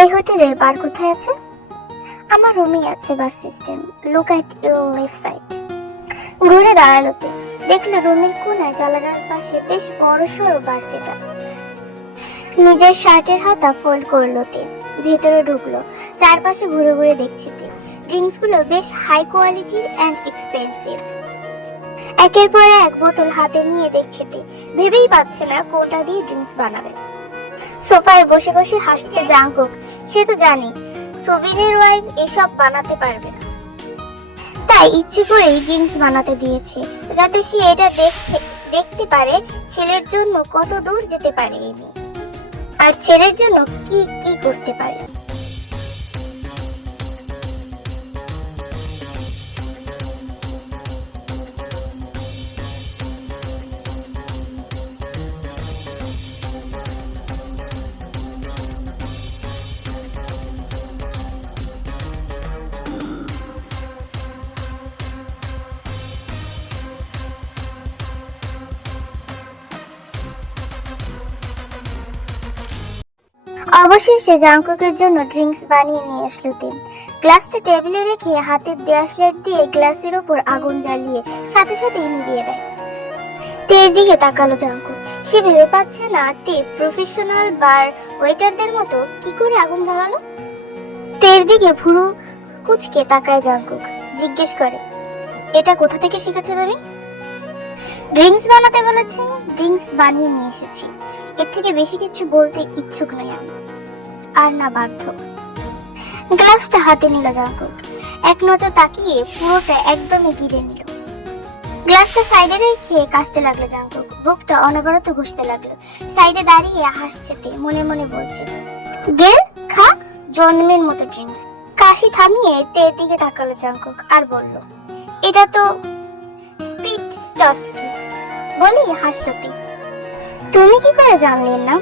এই হোটেলের বার কোথায় আছে? আমার রুমে আছে বার system. Look at your left side. ঘুরে দাঁড়ালো তে, দেখলো রুমের কোনায় জানালার পাশে বেশ বড় সড়ো বার সেটআপ। নিজের শার্টের হাতা ফোল্ড করলো তে, ভেতরে ঢুকলো। চারপাশে ঘুরে ঘুরে দেখছে তে, ড্রিঙ্কস গুলো বেশ হাই কোয়ালিটির অ্যান্ড এক্সপেন্সিভ। একের পর এক বোতল হাতে নিয়ে দেখছে তে, ভেবেই পাচ্ছে না কোনটা দিয়ে ড্রিঙ্কস বানাবে। সোফায় বসে বসে হাসছে জাংকুক। সে তো জানে সোবিনের ওয়াইফ এসব বানাতে পারবে না, তাই ইচ্ছে করেই ড্রিঙ্কস বানাতে দিয়েছে, যাতে সে এটা দেখতে পারে ছেলের জন্য কত দূর যেতে পারে এই মেয়ে, আর ছেলের জন্য কি কি করতে পারে। অবশেষে জাংকুকের জন্য ড্রিঙ্কস বানিয়ে নিয়ে আসলো তে। গ্লাসটা টেবিলে রেখে হাতের দেয়াশলাইট দিয়ে গ্লাসের উপর আগুন জ্বালিয়ে সাথে সাথে নিভিয়ে দেয়। তের দিকে তাকালো জাংকুক। সে ভেবে পাচ্ছে না তে প্রফেশনাল বার ওয়েটারদের মতো কি করে আগুন জ্বালালো। তের দিকে ভুরু কুচকে তাকায় জাংকুক, জিজ্ঞেস করে, এটা কোথা থেকে শিখেছো তুমি? ড্রিঙ্কস বানাতে বলেছে, ড্রিঙ্কস বানিয়ে নিয়ে এসেছি। এর থেকে বেশি কিছু বলতে ইচ্ছুক নই আমি, আর না বাধ্য। গ্লাসটা হাতে নিল জাংকুক, এক নজর তাকিয়ে পুরোটা একদমই গিলে নিল। গ্লাসটা সাইডে রেখে কাশতে লাগলো জাংকুক, বুকটা অনবরত ঘষতে লাগলো। সাইডে দাঁড়িয়ে হাসছে তে, মনে মনে বলছে, গেল খা জন্মের মতো ড্রিঙ্কস। কাশি থামিয়ে তের দিকে তাকালো জাংকুক আর বলল, এটা তো স্পিড স্টস্কি বলি হাসলো তে। তুমি কি করে জানলেন না?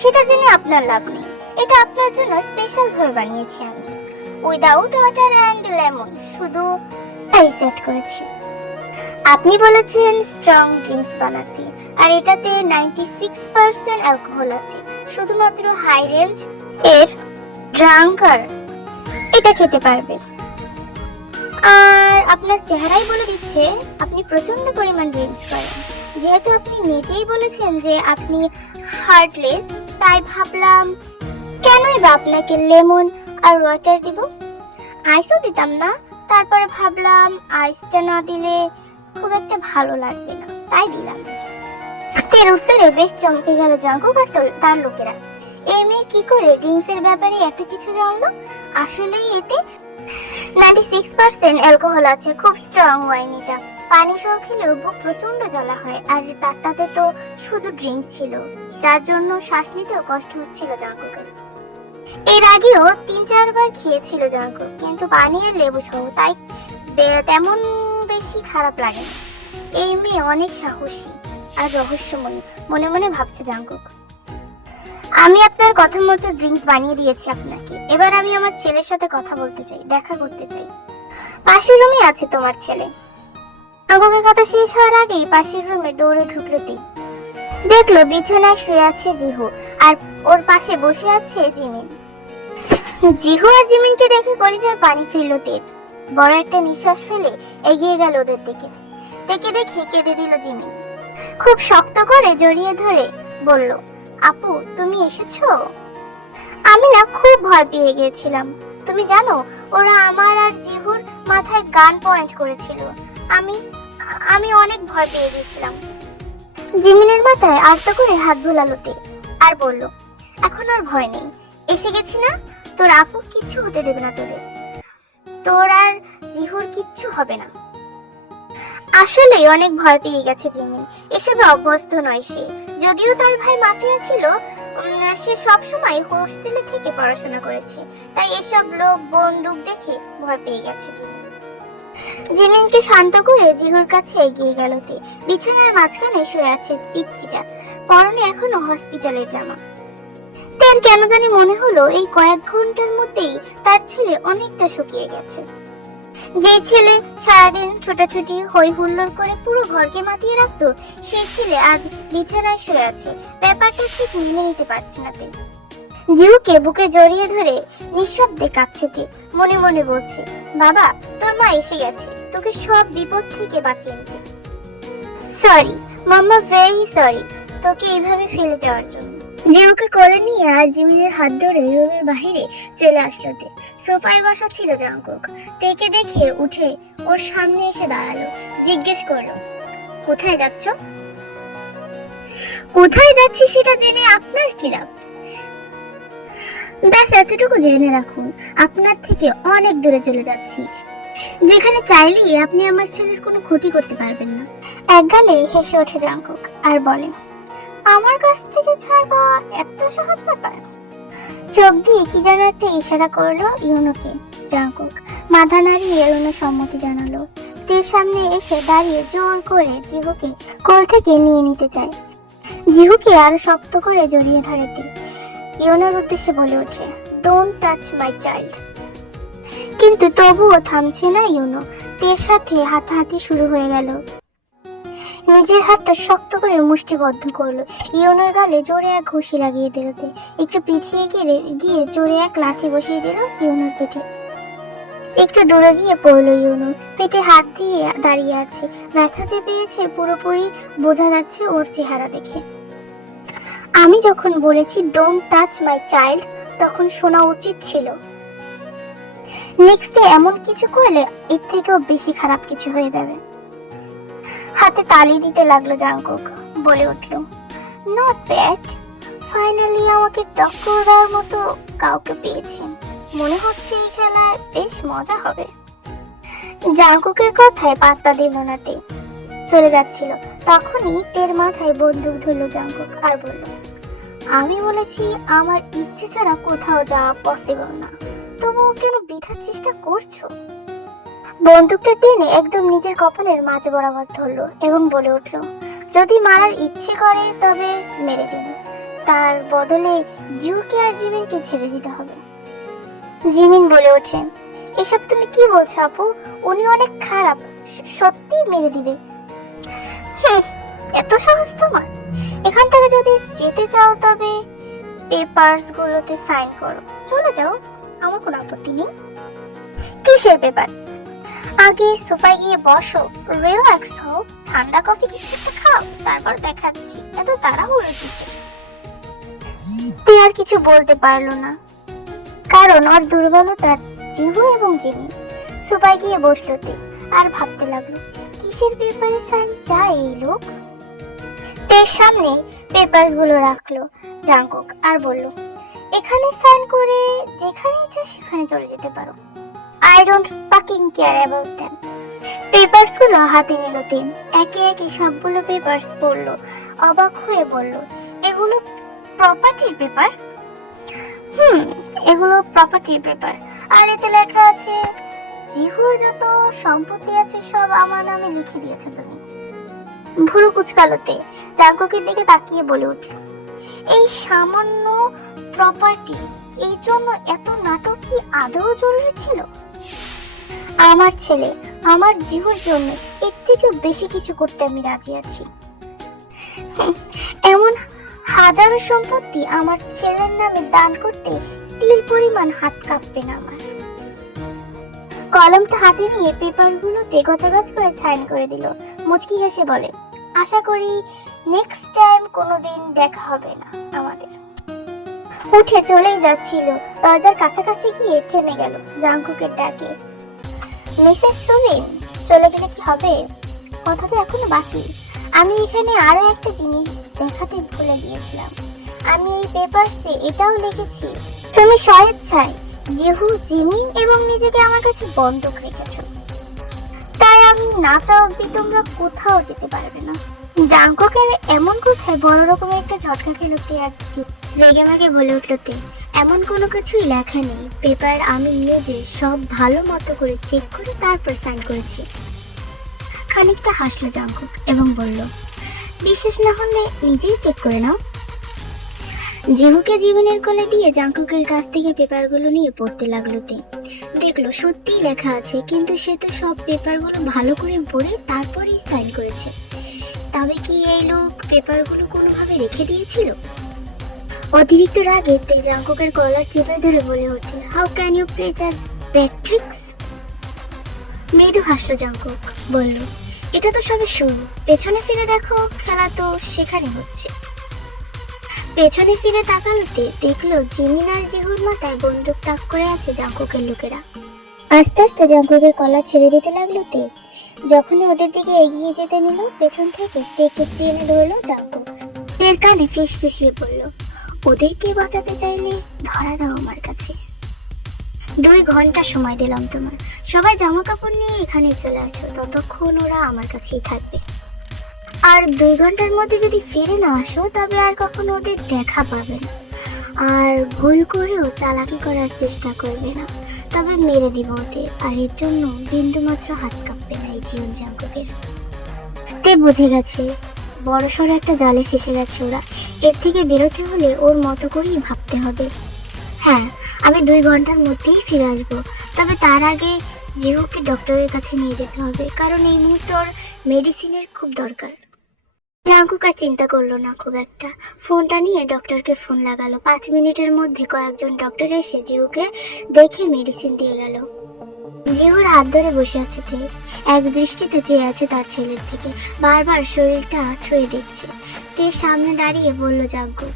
সেটা জেনে আপনার লাভ নেই, এটা আপনার জন্য স্পেশাল ভাবে বানিয়েছি আমি, উইদাউট ওয়াটার অ্যান্ড লেমন, শুধু আইস অ্যাড করেছি। আপনি বলেছেন স্ট্রং ড্রিঙ্কস বানাতে, আর এটাতে 96% অ্যালকোহল আছে। শুধুমাত্র হাই রেঞ্জ এর ড্রাঙ্কার এটা খেতে পারবে। আর আপনার চেহারাই বলে দিচ্ছে আপনি প্রচন্ড পরিমাণ ড্রিঙ্কস করেন। যেহেতু আপনি নিজেই বলেছেন যে আপনি হার্টলেস, তাই ভাবলাম কেনই বা আপনাকে লেমন আর ওয়াটার দিব, আইসও দিতাম না। তারপরে ভাবলাম আইসটা না দিলে খুব একটা ভালো লাগবে না, তাই দিলাম। তের উত্তরে বেশ চমকে গেল জাংকুক আর তার লোকেরা। এই মেয়ে কি করে ড্রিঙ্কস এর ব্যাপারে এত কিছু জানলো? আসলেই এতে 96% অ্যালকোহল আছে, খুব স্ট্রং ওয়াইন এটা। পানি সহ খেলেও বুক প্রচন্ড জ্বালা হয়, আর তারটাতে তো শুধু ড্রিঙ্ক ছিল, যার জন্য শ্বাস নিতেও কষ্ট হচ্ছিল জাংকুকের। এর আগেও 3-4 বার খেয়েছিল জাংকুক, কিন্তু পানি আর লেবু সহ, তাই তেমন বেশি খারাপ লাগে না। এই মেয়ে অনেক সাহসী আর রহস্যময়ী, মনে মনে ভাবছে জাংকুক। আমি আপনার কথা মতো ড্রিঙ্কস বানিয়ে দিয়েছি আপনাকে, এবার আমি আমার ছেলের সাথে কথা বলতে চাই, দেখা করতে চাই। পাশের রুমে আছে তোমার ছেলে। জাংকুকের কথা শেষ হওয়ার আগেই পাশের রুমে দৌড়ে ঢুকলো তে। দেখলো বিছানায় শুয়ে আছে জিহু, আর ওর পাশে বসে আছে জিমিন। জিহু আর জিমিনকে দেখে কলিজার পানি ফিরল তের। বড় একটা নিঃশ্বাস ফেলে এগিয়ে গেল ওদের দিকে। দেখে দেখে কেঁদে দিল জিমিন। খুব শক্ত করে জড়িয়ে ধরে বলল, আপু তুমি এসেছো? আমি না খুব ভয় পেয়ে গিয়েছিলাম। তুমি জানো ওরা আমার আর জিহুর মাথায় গান পয়েন্ট করেছিল। আমি অনেক ভয় পেয়ে গিয়েছিলাম। জিমিনের মাথায় আলতো করে হাত বুলালো তে আর বলল, এখন আর ভয় নেই, এসে গেছি না, তোর আপু কিচ্ছু হতে দেবে না তোদের, তোর আর জিহুর কিচ্ছু হবে না। আসলে অনেক ভয় পেয়ে গেছে জিমিন, এসবে অভ্যস্ত নয় সে। যদিও তার ভাই মাফিয়া ছিল, সে সবসময় হোস্টেলে থেকে পড়াশোনা করেছে, তাই এসব লোক বন্দুক দেখে ভয় পেয়ে গেছে জিমিন। জিমিনকে শান্ত করে জিহুর কাছে এগিয়ে গেল তে। বিছানার মাঝখানে শুয়ে আছে পিচ্চিটা, পরনে এখনো হসপিটালের জামা। তের কেন জানি মনে হলো এই কয়েক ঘন্টার মধ্যেই তার ছেলে অনেকটা শুকিয়ে গেছে। যে ছেলে সারাদিন ছোটাছুটি হই হুল্লোড় করে পুরো ঘরকে মাতিয়ে রাখতো, সেই ছেলে আজ বিছানায় শুয়ে আছে। ব্যাপারটা ঠিক মেনে নিতে পারছে না তে। জিহুকে বুকে জড়িয়ে ধরে নিঃশব্দে কাঁদছে তে। মনে মনে বলছে, বাবা, তোর মা এসে গেছে তোকে সব বিপদ থেকে বাঁচিয়ে নিতে। সরি মাম্মা, ভেরি সরি তোকে এইভাবে ফেলে যাওয়ার জন্য। জিহুকে কোলে নিয়ে আর জিমিনের হাত ধরে রুমের বাইরে চলে আসলো তে। সোফায় বসা ছিল জাংকুক। তেকে দেখে উঠে ওর সামনে এসে দাঁড়ালো। জিজ্ঞেস করলো, কোথায় যাচ্ছ? কোথায় যাচ্ছি সেটা জেনে আপনার কি লাভ? ব্যাস এতটুকু জেনে রাখুন, আপনার থেকে অনেক দূরে চলে যাচ্ছি, যেখানে চাইলেই আপনি আমার ছেলের কোনো ক্ষতি করতে পারবেন না। একগালে হেসে ওঠে জাংকুক আর বলে, আমার কাছ থেকে ছাড়বা এত সহজ ব্যাপার? চোখ দিয়ে কি যেন একটা ইশারা করলো ইউনোকে। জাংকুক মাথা নাড়িয়ে ইউনো সম্মতি জানালো। তের সামনে এসে দাঁড়িয়ে জোর করে জিহুকে কোল থেকে নিয়ে নিতে চায়। জিহুকে আরো শক্ত করে জড়িয়ে ধরে তে। ইউনোর উদ্দেশ্যে বলে ওঠে, ডোন্ট টাচ মাই চাইল্ড। কিন্তু তবুও থামছে না ইউনো। তের সাথে হাতাহাতি শুরু হয়ে গেল। নিজের হাতটা শক্ত করে মুষ্টিবদ্ধ করলো। ইউনোর গালে জোরে এক ঘুষি লাগিয়ে দিল তে। একটু পিছিয়ে গিয়ে জোরে এক লাথি বসিয়ে দিল ইউনোর পেটে। একটু দূরে গিয়ে পড়লো ইউনো। পেটে হাত দিয়ে দাঁড়িয়ে আছে। ব্যথা যে পেয়েছে পুরোপুরি বোঝা যাচ্ছে ওর চেহারা দেখে। আমি যখন বলেছি ডোন্ট টাচ মাই চাইল্ড, তখন শোনা উচিত ছিল। নেক্সট ডে এমন কিছু করলে এর থেকেও বেশি খারাপ কিছু হয়ে যাবে। হাতে তালি দিতে লাগলো জাংকুক। বলে উঠলো, নট ব্যাড, ফাইনালি আমাকে টক্কর দেওয়ার মতো কাউকে পেয়েছি। মনে হচ্ছে এই খেলায় বেশ মজা হবে। জাংকুকের কথায় পাত্তা দিল না তে। চলে যাচ্ছিল, তখনই তের মাথায় বন্দুক ধরলো জাংকুক আর বলল, আমি বলেছি আমার ইচ্ছে ছাড়া কোথাও যাওয়া পসিবল না, তবুও কেন বৃথার চেষ্টা করছো? বন্দুকটা টেনে একদম নিজের কপালের মাঝ বরাবর ধরলো এবং বলে উঠলো, যদি মারার ইচ্ছে করে তবে মেরে দিন, তার বদলে জিউকে আর জিমিনকে ছেড়ে দিতে হবে। জিমিন বলে ওঠে, এসব তুমি কি বলছো আপু? উনি অনেক খারাপ, সত্যি মেরে দিবে। এত সহজ তোমার? এখান থেকে যদি যেতে চাও তবে পেপারস গুলোতে সাইন করো, চলে যাও, আমার কোনো আপত্তি নেই। কিসের পেপার? আগে সোফায় গিয়ে বসো, রিল্যাক্স হও, ঠান্ডা কফি কিছু একটা খাও, তারপর দেখাচ্ছি। এত তাড়াহুড়ো কিসের? তে আর কিছু বলতে পারলো না, কারণ ওর দুর্বলতা জিহু এবং জিমি। সোফায় গিয়ে বসলো তে আর ভাবতে লাগলো, কিসের পেপারে সাইন চায় এই লোক? তের সামনে পেপারস গুলো রাখলো জাংকুক আর বলল, এখানে সাইন করে যেখানে ইচ্ছা সেখানে চলে যেতে পারো। I don't fucking care about them. Papers গুলো হাতে নিল তে। একে একে সবগুলো পেপারস পড়লো। অবাক হয়ে বলল, এগুলো প্রপার্টির পেপার? এগুলো প্রপার্টির পেপার। আর এতে লেখা আছে, জিহুর যত সম্পত্তি আছে সব আমার নামে লিখে দিয়েছো তুমি। ভুরু কুচকালোতে জাংকুকের দিকে তাকিয়ে বলে উঠল, এই সামান্য প্রপার্টি, এই জন্য এত নাটক কি আদৌ জরুরি ছিল? আমার ছেলে, আমার জিহুর জন্য এর থেকেও বেশি কিছু করতে আমি রাজি আছি। এমন হাজারো সম্পত্তি আমার ছেলের নামে দান করতে তিল পরিমাণ হাত কাঁপবে না আমার। কলমটা হাতে নিয়ে পেপারগুলোতে গছগছ করে সাইন করে দিল। মুচকি হেসে বলে, আশা করি নেক্সট টাইম কোনোদিন দেখা হবে না আমাদের। উঠে চলেই যাচ্ছিল, দরজার কাছাকাছি গিয়ে থেমে গেল জাংকুকের ডাকে। মিসেস সুলিন, চলে গেলে কি হবে? কথা তো এখনো বাকি। আমি এখানে আরো একটা জিনিস দেখাতে ভুলে গিয়েছিলাম। আমি এই পেপারসে এটাও লিখেছি, তুমি স্বেচ্ছায় জিহু, জিমিন এবং নিজেকে আমার কাছে বন্ধক রেখেছো, তাই আমি না চাও অব্দি তোমরা কোথাও যেতে পারবে না। জাংকুকের এমন কথায় বড় রকমের একটা ঝটকা খেলো তে আর রেগে মেগে বলে উঠলো তে, এমন কোনো কিছুই লেখা নেই। পেপার আমি নিজে সব ভালো মতো করে চেক করে তারপর সাইন করেছি। খানিকটা হাসলো জাংকুক এবং বলল, বিশ্বাস না হলে নিজেই চেক করে নাও। জিহুকে জীবনের কোলে দিয়ে জাংকুকের কাছ থেকে পেপারগুলো নিয়ে পড়তে লাগলো তে। দেখলো সত্যিই লেখা আছে, কিন্তু সে তো সব পেপারগুলো ভালো করে পড়ে তারপরেই সাইন করেছে। তবে কি এই লোক পেপারগুলো কোনোভাবে রেখে দিয়েছিল? অতিরিক্ত রাগে তে জাঙ্কুকের কলার চেপে ধরে বলে ওঠে, হাউ ক্যান ইউ প্লে চার ব্যাড ট্রিক্স। মৃদু হাসলো জাঙ্কুক, বলল, এটা তো সবে শুরু, পেছনে ফিরে দেখো, খেলা তো সেখানে হচ্ছে। পেছনে ফিরে তাকালোতে দেখলো জিমিন আর জিহুর মাথায় বন্দুক তাক করে আছে জাঙ্কুকের লোকেরা। আস্তে আস্তে জাঙ্কুকের কলার ছেড়ে দিতে লাগলো তে। যখনই ওদের দিকে এগিয়ে যেতে নিল, পেছন থেকে তেকে টেনে ধরলো জাঙ্কুক। তের কানে ফিস ফিসিয়ে বলল, ওদেরকে বাঁচাতে চাইলে ধরা দাও আমার কাছে। 2 ঘন্টা সময় দিলাম তোমার, সবাই জামা কাপড় নিয়ে এখানে চলে আসো, ততক্ষণ ওরা আমার কাছেই থাকবে। আর 2 ঘন্টার মধ্যে যদি ফিরে না আসো তবে আর কখনো ওদের দেখা পাবে না। আর ভুল করেও চালাকি করার চেষ্টা করবে না, তবে মেরে দিব ওদের। আর এর জন্য বিন্দু মাত্র হাত কাঁপবে না এই জীবন জাঙ্কুকের। তে বুঝে গেছে বড়সড় একটা জালে ফেসে গেছে ওরা। এর থেকে বেরোতে হলে ওর মতো করেই ভাবতে হবে। হ্যাঁ, আমি 2 ঘন্টার মধ্যেই ফিরে আসবো, তবে তার আগে জিহুকে ডক্টরের কাছে নিয়ে যেতে হবে, কারণ এই মুহূর্তে ওর মেডিসিনের খুব দরকার। জাঙ্কুক আর চিন্তা করলো না খুব একটা, ফোনটা নিয়ে ডক্টরকে ফোন লাগালো। 5 মিনিটের মধ্যে কয়েকজন ডক্টর এসে জিহুকে দেখে মেডিসিন দিয়ে গেল। জিহুর হাত ধরে বসে আছে তে, এক দৃষ্টিতে চেয়ে আছে তার ছেলের দিকে, বারবার শরীরটা ছুঁয়ে দিচ্ছে। তে সামনে দাঁড়িয়ে বলল জাঙ্কুক,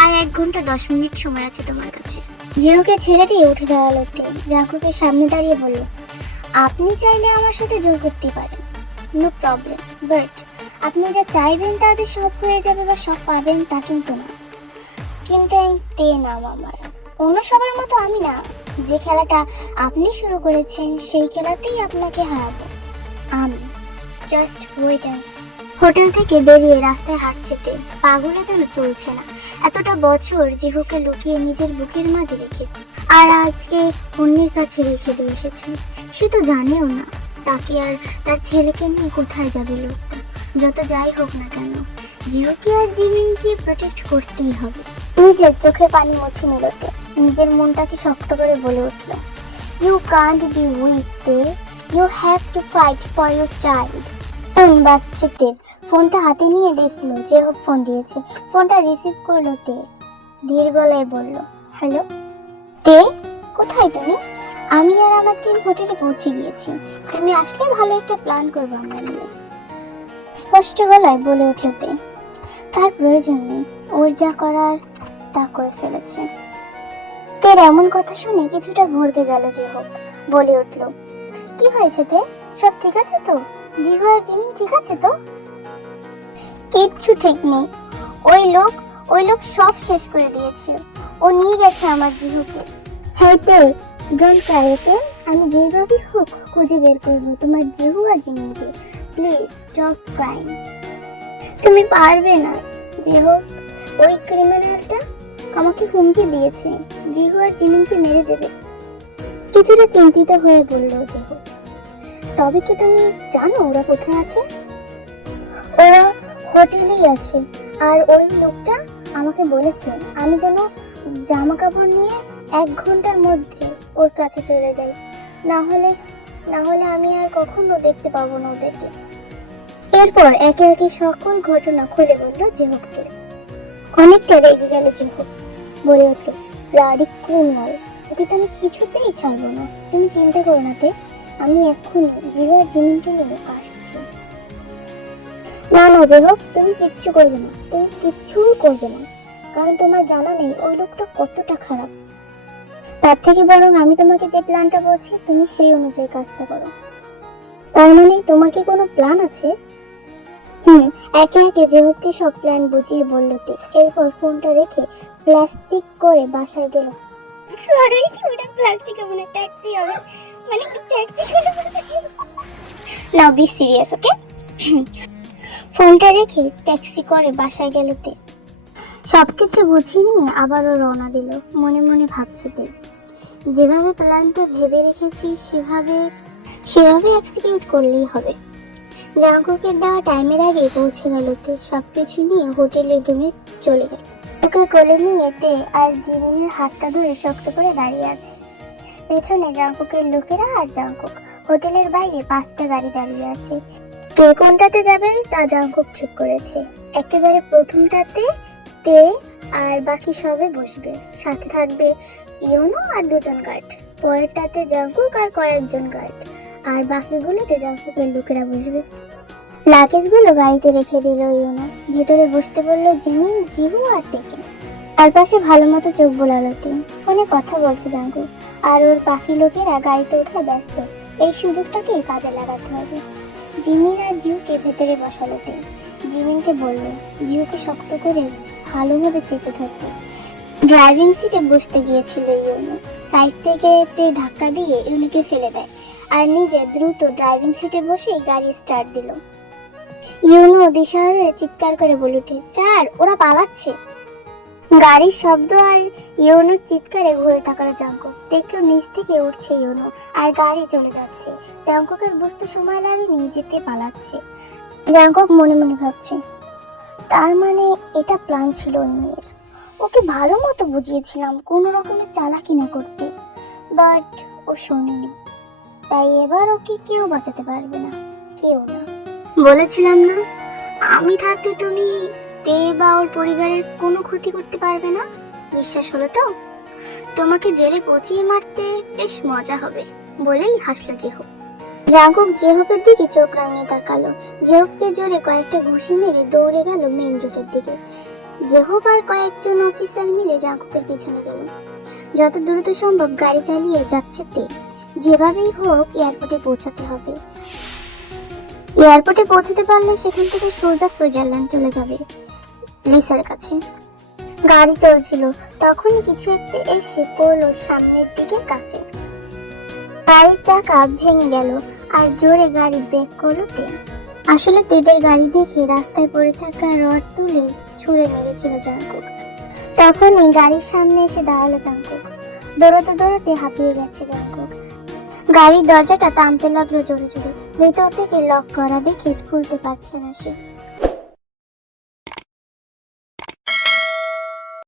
আর 1 ঘন্টা 10 মিনিট সময় আছে তোমার কাছে। জিহুকে ছেড়ে দিয়ে উঠে দাঁড়ালো তে, জাঙ্কুকের সামনে দাঁড়িয়ে বলল, আপনি চাইলে আমার সাথে জোর করতে পারেন, নো প্রবলেম, বাট আপনি যা চাইবেন তা যে সব হয়ে যাবে বা সব পাবেন তা কিন্তু না। কিন্তু তে নাম আমার, অন্য সবার মতো আমি না। যে খেলাটা আপনি শুরু করেছেন সেই খেলাতেই আপনাকে হারাবো আমি। Just wait and see. Hotel থেকে বেরিয়ে রাস্তায় হাঁটছে তে, পাগলে যেন চলছে না। এতটা বছর জিহুকে লুকিয়ে নিজের বুকের মাঝে রেখে আর আজকে অন্যের কাছে রেখে দিয়ে এসেছে। সে তো জানেও না তাকে আর তার ছেলেকে নিয়ে কোথায় যাবে লোকটা। যত যাই হোক না কেন, জিহুকে আর জিমিনকে প্রোটেক্ট করতেই হবে। নিজের চোখে পানি মুছে নিল তে, নিজের মনটাকে শক্ত করে বলে উঠল, ইউ কান্ট বি উইক তে, you have to fight for your child. বাসছে তের, ফোনটা হাতে নিয়ে দেখলো জেহব ফোন দিয়েছে। ফোনটা রিসিভ করলো তে, ধীর গলায় বলল, হ্যালো তে, কোথায় তুমি? আমি আর আমার টিম হোটেলে পৌঁছে গিয়েছি, তুমি আসলে ভালো একটা প্ল্যান করবো আমরা মিলে। স্পষ্ট গলায় বলে উঠল তে, তার প্রয়োজন নেই, ওর যা করার তা করে ফেলেছে। তের এমন কথা শুনে কিছুটা ভরকে গেল জেহব, বলে উঠল, কি হয়েছে তে, সব ঠিক আছে তো? জিহু আর জিমিন ঠিক আছে তো? কিচ্ছু ঠিক নেই, ওই লোক সব শেষ করে দিয়েছে, ও নিয়ে গেছে আমার জিহুকে। হ্যাঁ তে, ডোন্ট ক্রাই ওকে, আমি যেভাবেই হোক খুঁজে বের করবো তোমার জিহু আর জিমিনকে। Please stop crying. তুমি পারবে না জিহু, ওই ক্রিমিনালটা আমাকে হুমকি দিয়েছে, জিহু আর জিমিনকে মেরে দেবে। কিছুটা চিন্তিত হয়ে বলল জিহু, তবে কি তুমি জানো ওরা কোথায় আছে? ওরা হোটেলেই আছে, আর ওই লোকটা আমাকে বলেছে আমি যেন জামা কাপড় নিয়ে 1 ঘন্টার মধ্যে ওর কাছে চলে যাই, না হলে আমি আর কখনো দেখতে পাবো না ওদেরকে। এরপর একে একে সকল ঘটনা খুলে বলল জেহবকে। অনেকটা রেগে গেল জেহব, বলে উঠল, ব্লাডি ক্রিমিনাল, ওকে তো আমি কিছুতেই ছাড়বো না। তুমি চিন্তা করো না তে, আমি এক্ষুনি জিহু আর জিমিনকে নিয়ে আসছি। না না জেহব, তুমি কিচ্ছু করবে না, তুমি কিচ্ছুই করবে না, কারণ তোমার জানা নেই ওই লোকটা কতটা খারাপ। তার থেকে বরং আমি তোমাকে যে প্ল্যানটা বলছি তুমি সেই অনুযায়ী কাজটা করো। তার মানে তোমার কি কোনো প্ল্যান আছে? একে একে জেহবকে সব প্ল্যান বুঝিয়ে বলল তে। এরপর ফোনটা রেখে প্লাস্টিক করে বাসায় গেল। সরি, ওটা প্লাস্টিক হবে না, ট্যাক্সি হবে, মানে ট্যাক্সি করে বাসায় গেল। নাও বি সিরিয়াস, ওকে? ফোনটা রেখে ট্যাক্সি করে বাসায় গেল তে। সবকিছু গুছিয়ে নিয়ে আবারও রওনা দিল। মনে মনে ভাবছে তে, যেভাবে প্ল্যানটা ভেবে রেখেছি সেভাবে এক্সিকিউট করলেই হবে। জাঙ্কুকের দেওয়া টাইমের আগে পৌঁছে গেল তে। সবকিছু নিয়ে হোটেলের রুমে চলে গেল। ওকে কোলে নিয়ে তে আর জিমিনের হাতটা ধরে শক্ত করে দাঁড়িয়ে আছে। পেছনে জাঙ্কুকের লোকেরা আর জাঙ্কুক। হোটেলের বাইরে 5টা গাড়ি দাঁড়িয়ে আছে। কে কোনটাতে যাবে তা জাঙ্কুক ঠিক করেছে। একেবারে প্রথমটাতে তে আর বাকি সবে বসবে। সাথে থাকবে ইয়োনো আর দুজন গার্ড। পরেরটাতে জাঙ্কুক আর কয়েকজন গার্ড, আর বাকিগুলোতে জাঙ্কুকের লোকেরা বসবে। লাগেজগুলো গাড়িতে রেখে দিল ইয়োনো। ভেতরে বসতে বললো জিমিন, জিহু আর টেকেন। তার পাশে ভালো মতো চোখ বোলালো তে। ফোনে কথা বলছে জাঙ্কুক, আর ওর বাকি লোকেরা গাড়িতে উঠে ব্যস্ত। এই সুযোগটাকে কাজে লাগাতে হবে। জিমিন আর জিহুকে ভেতরে বসালো তে। জিমিনকে বলল জিহুকে শক্ত করে ভালোভাবে চেপে ধরতে। ড্রাইভিং সিটে বসতে গিয়েছিল ইয়োনো। সাইড থেকে তে ধাক্কা দিয়ে ইয়োনোকে ফেলে দেয়, আর নিজে দ্রুত ড্রাইভিং সিটে বসে গাড়ি স্টার্ট দিল। ইয়োনো দিশাহারা চিৎকার করে বলে ওঠে, স্যার ওরা পালাচ্ছে। গাড়ির শব্দ আর ইয়োনোর চিৎকারে ঘুরে তাকালো জাঙ্কুক। দেখলো নিচ থেকে উঠছে ইয়োনো, আর গাড়ি চলে যাচ্ছে। জাঙ্কুকের বুঝতে সময় লাগেনি যেতে পালাচ্ছে। জাঙ্কুক মনে মনে ভাবছে, তার মানে এটা প্ল্যান ছিল ওই মেয়ের। ওকে ভালো মতো বুঝিয়েছিলাম কোনো রকমের চালাকি না করতে, বাট ও শোনেনি। তাই এবার ওকে কেউ বাঁচাতে পারবে না, কেউ না। বলেছিলাম না আমি থাকতে তুমি তে বা ওর পরিবারের কোনো ক্ষতি করতে পারবে না। বিশ্বাস হলো তো? তোমাকে জেলে পচিয়ে মারতে বেশ মজা হবে, বলেই হাসলো জেহু। জাঙ্কুক জেহুপের দিকে চোখ রাঙিয়ে তাকালো। জেহুপকে জোরে কয়েকটা ঘুষি মেরে দৌড়ে গেল মেইন রোডের দিকে। জেহুপ আর কয়েকজন অফিসার মিলে জাঙ্কুকের পিছনে গেল। যত দ্রুত সম্ভব গাড়ি চালিয়ে যাচ্ছে তে। যেভাবেই হোক এয়ারপোর্টে পৌঁছাতে হবে। এয়ারপোর্টে পৌঁছাতে পারলে সেখান থেকে সোজা সুইজারল্যান্ড চলে যাবে লিসার কাছে। গাড়ি চলছিল, তখনই কিছু একটা এসে পড়লো সামনের দিকে কাছে। গাড়ির চাকা ভেঙে গেল, আর জোরে গাড়ি ব্রেক করলো তে। আসলে তেদের গাড়ি দেখে রাস্তায় পড়ে থাকা রড তুলে ছুঁড়ে মেরেছিল জাঙ্কুক। তখনই গাড়ির সামনে এসে দাঁড়ালো জাঙ্কুক। দৌড়তে দৌড়তে হাঁপিয়ে গেছে জাঙ্কুক। গাড়ির দরজাটা টানতে লাগলো জোরে জোরে। ভেতর থেকে লক করা দেখে খুলতে পারছে না সে।